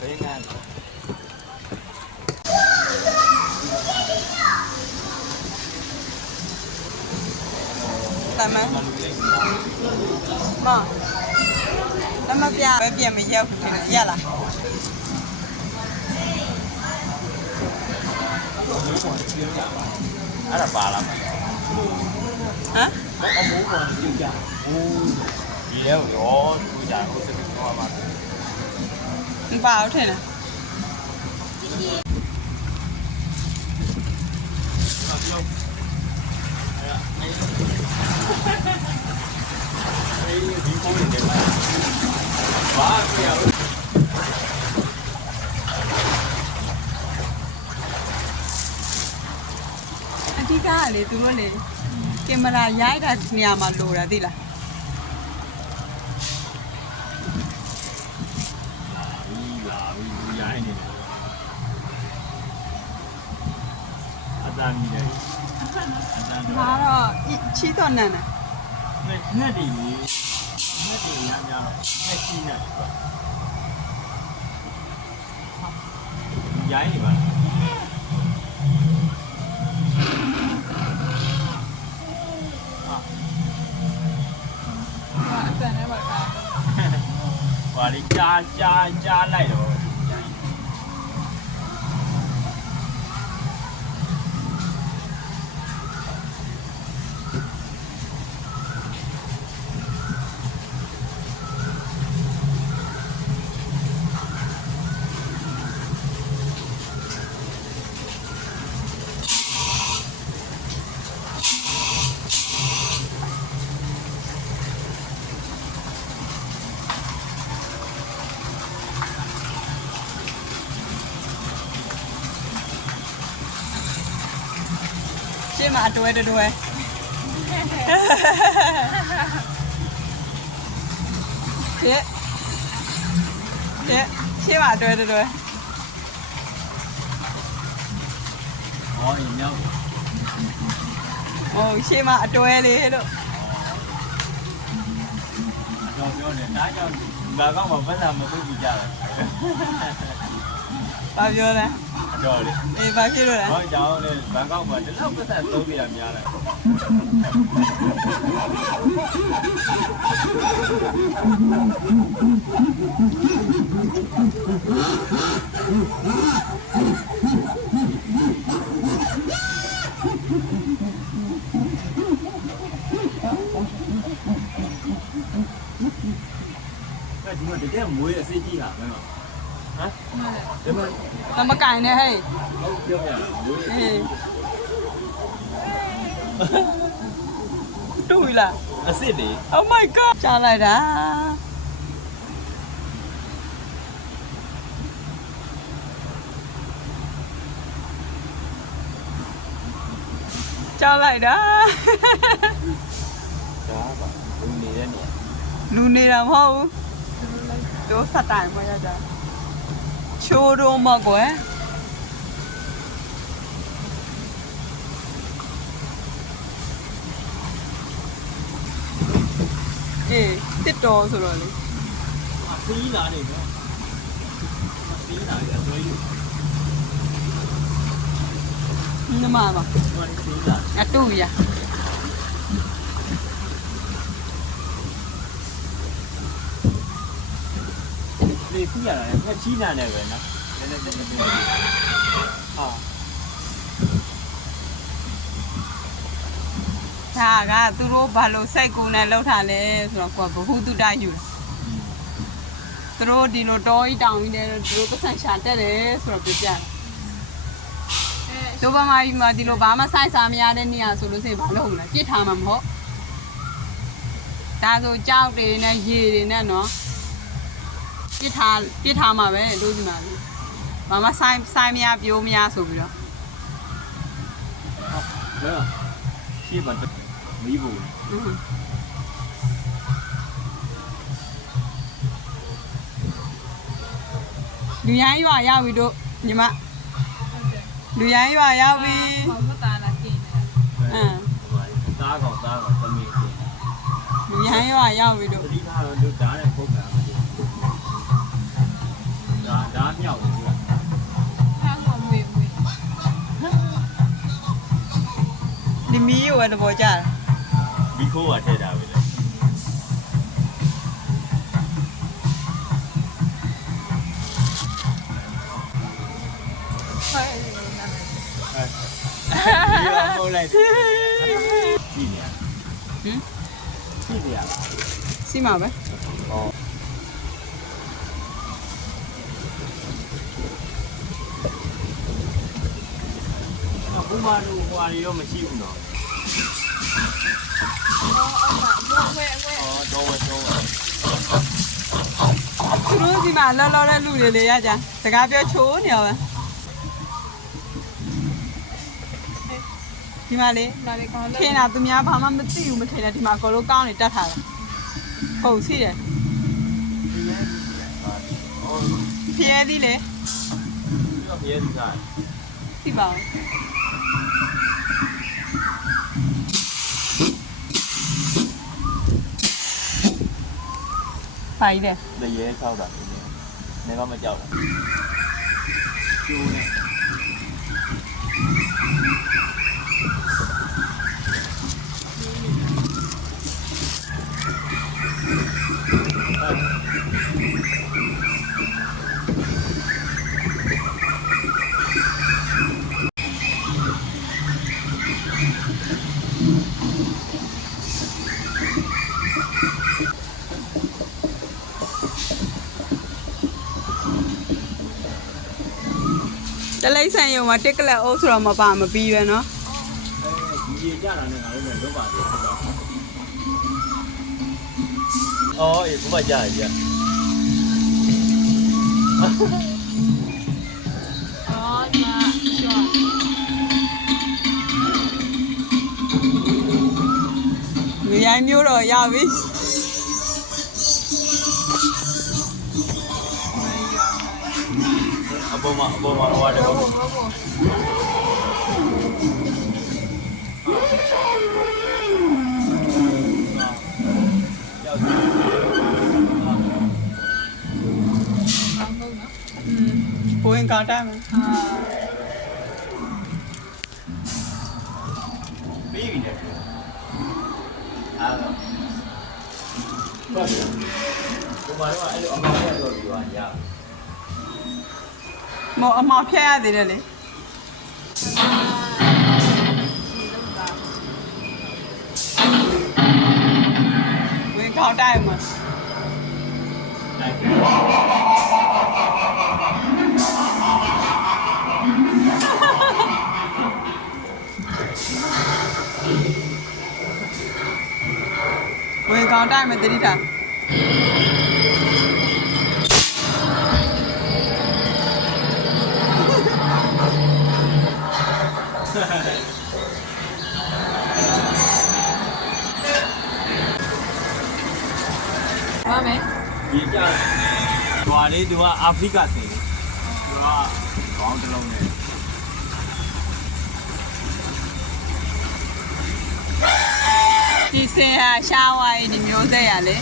Tama. Ma. Tama bia me ya ya la. Ada ba lắm. Hả? Có muốn mà chưa chả. Nhiều đó, tôi chả có sự ngon mà. Vào thế này. Anh đi ra để tụi nó này camera nhái ra nhà mà lồ ra đi là mà đó chi tuần này nè nghe đi nhá nhá nghe chi nè giấy đi bạn và đi cha lại rồi chứ mà đuôi thế chứ mà đuôi thôi nhìn nhau chứ mà đuôi đi hết rồi cho để trái cho bà con mà vẫn làm một cái gì chả bao nhiêu nè rồi đi đi bao nhiêu rồi nè thôi cháu nên bà con mà đến lúc có thể tôi đi làm nhà này cái gì mà để cái muối là xí chi hả mấy mà hả để mà tao mà cài này hay chưa nhỉ muối đuôi là xí đi oh my god trả lại đã trả lại đã luôn đi làm không tôi sát tài mà ra chô đồ mà quá tiếp đồ rồi xí lại đi nữa xí lại ở dưới nhưng mà xí lại à tui à đi xí lại cái xí này này vậy nóဒါကသူတို့ဘာလို့စိုက်ကုန်နဲ့လောက်ထားလဲဆိုတော့ကိုကဘဟုတုတယူသူတို့ဒီလိုတောကြီးတောင်ကြီးနဲ့သူတို့ပတ်စံရှာတက်တယ်ဆိုတော့ပြပြတယ်တို့ဘာမှဒီလိုဘာမှစိုက်စားမရတဲ့နေရာဆိုလို့စိဘာလို့ဟုတ်လဲပြစ်ထားမှာမဟုတ်ဒါဆိုကြောက်တွေနဲ့ရေတွေနဲ့နော်ပြစ်ထားမှာပဲတို့ဒီမှာဘာမှစိုက်မရပြိုးမရဆိုပြီးတော့ đấy à khi mà mỹ vụလူရိုင်းရွာရောက်ပြီတို့ညီမလူရိုင်းရွာရောက်ပြီ ta còn tâm miệng လူရိုင်းရွာရောက်ပြီတို့ đi tha được đá này không cả đá မီးကိုလည်းပေါ်ကြတယ် ဒီခိုးကထည့်တာပဲလေ ဒီကပုံလိုက်ကြည့်နေရ ဟင် ကြည့်နေရ စီမှာပဲ ဟောအခုမှတော့ဟွာရီတော့မရှိဘူးနော်တော့ဝဲ သူတို့စီမှာလောလောတဲ့လူတွေလေရကြစကားပြောချိုးနေရောပဲဒီမှာလေထင်တာသူများဘာမှမသိဘူးမထင်တယ်ဒီမှာအကုန်လုံးကောင်းနေတတ်ထားတာဟုတ်ရှိတယ်ဖြဲသည်လေ တော့ရဲစီစား သိပါဦးဖိုင်တယ် တရဲ၆တာနေကမကြောက်ဘူးကျိုးနေ တလိမ့်ဆန်ရုံမှာတစ်ကလက်အိုးဆိုတော့မပါမပြီးပဲเนาะ ဒီရေကြတာနဲ့ငါတို့လည်းလွတ်ပါတယ်အော်အေးဘုမကြရကြ လူရိုင်းမျိုးတော့ရပြီ အပေါ်မှာဟွာတယ်ဟုတ်ဘိုးရင်ကောင်းတိုင်းမှာ ပြီးပြီလေအားတော့ဘာလဲဘုမတော့အဲ့လိုအမောက်ရတော့ပြီးသွားရ မအမဖျက်ရသေးတယ်လေဝင်ကောင်းတိုင်းမှာ လိုက် ဝင်ကောင်းတိုင်းမှာတတိတာပါမယ် ဒီကြဟွာလေးသူကအာဖရိကစင်သူကခေါင်းတစ်လုံးနဲ့ ဒီစင်ဟာရှားဝိုင်းဒီမျိုးသက်ရလေ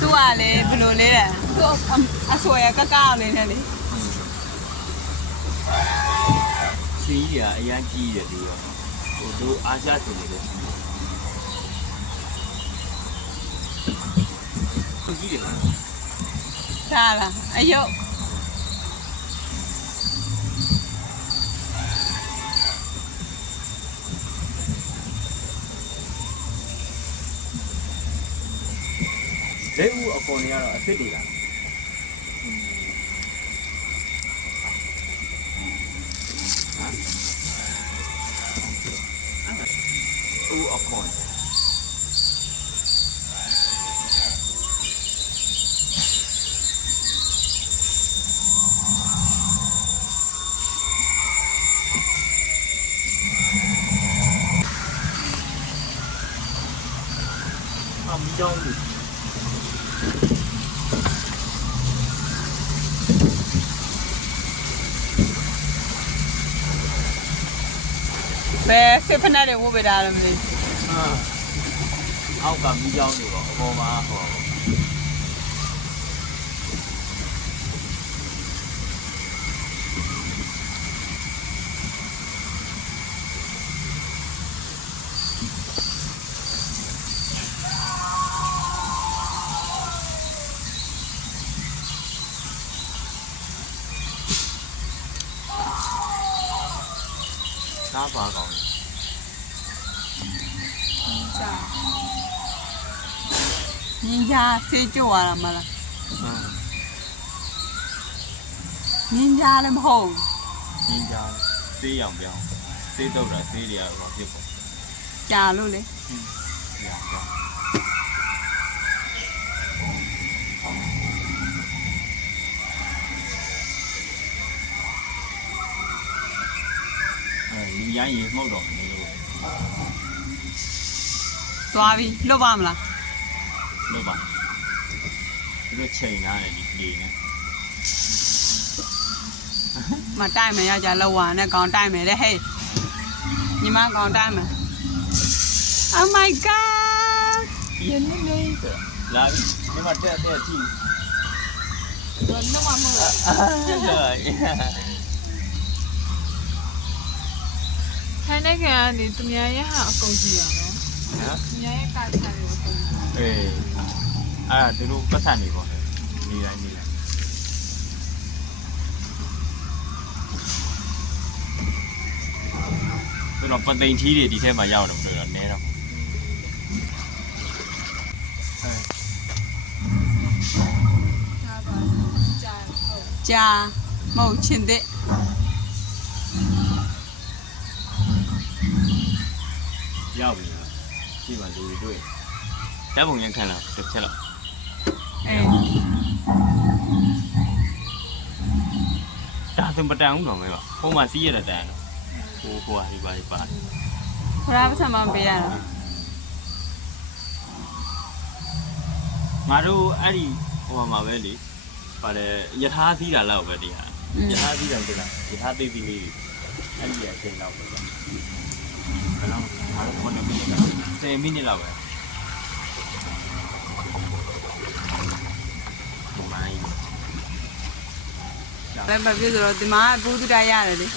သူကလေဘယ်လိုလဲတဲ့သူအဆွဲကကလေးနဲ့လေ စီးရအရန်ကြီးတယ်သူကဟိုသူအာရှစင်နေတယ်သူကြီးတယ် ရှားလားအယုတ် လက်ဦးအပေါ်နေရတော့အစ်စ်တွေလားဦးအပေါ်အမီကြောင်းလို့ ဘယ်စစ်ဖက်နဲ့တွေဝုတ်ပေးတာလဲမသိ အောက်ကမီးကြောင်းတွေပေါ့အပေါ်မှာဟော စားပါကောင်းတယ် ကြာနင်းကြဆေးကြွရတာမလားနင်းကြလည်းမဟုတ် ညင်းကြစေးရောင်ပြောင်းစေးတော့တာစေးတွေကတော့ဖြစ်ပေါ့ ကြာလို့လေ ရောင်ပြောင်းလူရိုင်းရင်မှုတ်တော့နေလို့ သွားပြီလွတ်ပါမလား လို့ပါသူတို့ချိန်ထားတယ်ဒီလေနဲ့ မတိုက်မယ်ယောက်ျားလောက်ဝါနဲ့ကောင်တိုက်မယ်တဲ့ဟေးညီမကောင်တိုက်မယ် Oh my god ရင်းနေနေဆိုလာပြီဒီမှာတက်ကြည့် ဘာလို့မမလို့ ထိုင်းနိုင်ငံကနေသူများရဲ့ဟာအကုန်ကြည့်ရအောင် ဟမ် သူများရဲ့ကားချာတွေအကုန်ကြည့် အေးအဲ့ဒါသူတို့ပတ်စံနေပေါ့နေတိုင်းနေတိုင်းသူတို့ပသိမ်ထီးတွေဒီထဲမှာရောက်တော့တွေ့တော့နဲတော့ ထားပါကြာဟုတ် ကြာမဟုတ်ချင်တဲ့ ရောက်ပြီဒီမှာလူတွေတွေ့တပ်ပုံရခံလာတစ်ချက်လောက် အေး ဒါသူမတန်ဘူးတော့မဲပါပုံမှန်စီးရတဲ့တန်ဟိုဟိုဟာဒီပါဒီပါ ခရာပတ်စံမပေးရတာ ငါတို့အဲ့ဒီဟိုမှာပဲလေဗါလေယထာစီးတာလောက်ပဲတရားယထာစီးတာတွေ့လားယထာသိသိလေးအဲ့ဒီအချိန်လောက်ပဲဘယ်လောက်ငါတို့9မိနစ်က10မိနစ်လောက်ပဲမိုင်း လည်းမဖြစ်ဆိုတော့ဒီမှာဘူးတူတာရတယ်လေ ဟ